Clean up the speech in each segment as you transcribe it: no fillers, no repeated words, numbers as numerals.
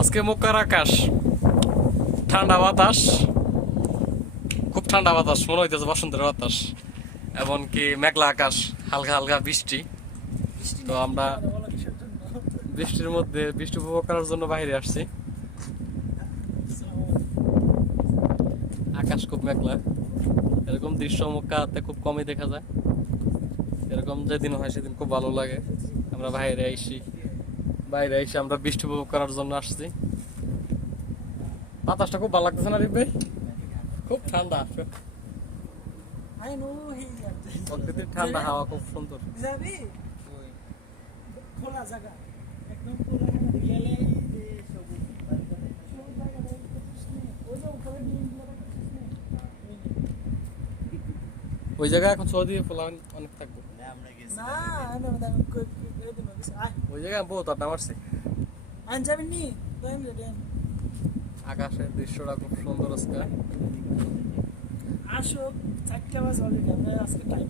আজকে মক্কার আকাশ, ঠান্ডা বাতাস, খুব ঠান্ডা বাতাস, মনে হইতেছে বসন্তের বাতাস। এমনকি মেঘলা আকাশ, হালকা হালকা বৃষ্টি। তো আমরা বৃষ্টির মধ্যে বৃষ্টি উপভোগ করার জন্য বাইরে আসছি। আকাশ খুব মেঘলা, এরকম দৃশ্য মক্কাতে খুব কমই দেখা যায়। এরকম যেদিন হয় সেদিন খুব ভালো লাগে। আমরা বাইরে এসে আমরা বৃষ্টি উপভোগ করার জন্য আসছি। বাতাসটা খুব ভালো লাগতেছে না রিপ ভাই? খুব ঠান্ডা, প্রকৃতির ঠান্ডা হাওয়া খুব সুন্দর। খোলা জায়গা একদম ওই জায়গায় এখন সৌদি ফোলা অনেক থাকবে। ওই জায়গায় বহুত আড্ডা মারছি। আকাশের দৃশ্যটা খুব সুন্দর আজকে। আসো 4টা বাজে অলরেডি, আমরা আজকে টাইম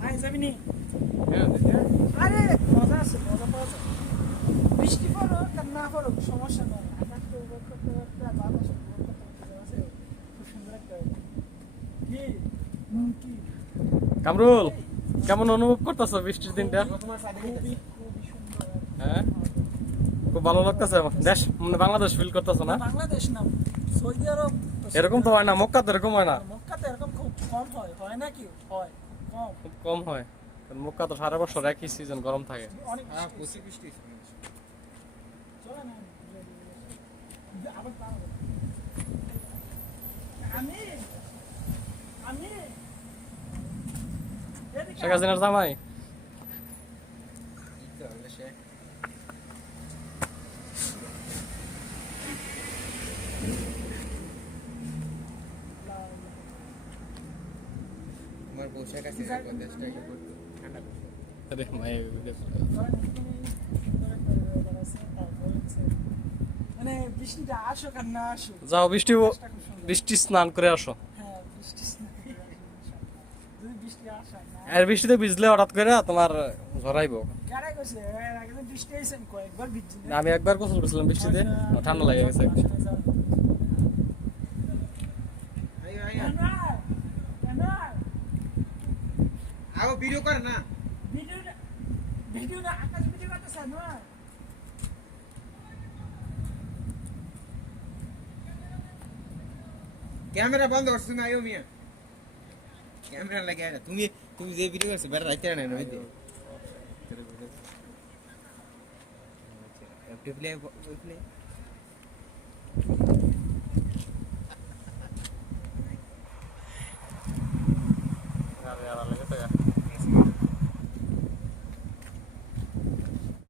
পাই। যাবি নি? আরে মজা আছে, মজা পাওয়া যায়। বৃষ্টি পড়ো আর না পড়ো সমস্যা নয়। আকাশটা উপভোগ করতে করতে বাতাস উপভোগ করতে আছে, খুব সুন্দর একটা কি কি কামরুল, কেমন অনুভব করতেছ বৃষ্টির দিনটা? খুবই সুন্দর। হ্যাঁ, খুব ভালো লাগতেছে। দেশ মানে বাংলাদেশ ফিল করতেছ না? বাংলাদেশ না, সৌদি আরব। এরকম তো হয় না, মক্কা তো এরকম হয় না। মক্কাতে এরকম খুব কম হয়, হয় নাকি? হয় কম, খুব কম হয়। মক্কা তো সারা বছর একই সিজন গরম থাকে। অনেক বৃষ্টি। চলে না আবার পারবো। আমি শেখ হাসিনার জামাই পোশাক আছে আরে মায়ে মানে বৃষ্টিটা আসুক আর না আসুক, যাও বৃষ্টি স্নান করে আসো। হ্যাঁ বৃষ্টি যদি বৃষ্টি আসে না আর বৃষ্টিতে ভিজলে হঠাৎ করে তোমার ঝরাইবো। কারে কইছে এর আগে তো বৃষ্টি হইছে কয়েকবার ভিজছি না। আমি একবার গোসল করছিলাম বৃষ্টিতে, ঠান্ডা লেগে গেছে। আও ভিডিও কর না, ভিডিও না আকাশ ভিডিও করতেছ না। ক্যামেরা বন্ধ করছ না আয়ো মিয়া, ক্যামেরা লাগা না। তুমি যে ভিডিও করছ বের রাইতে না নই দে এফটি প্লে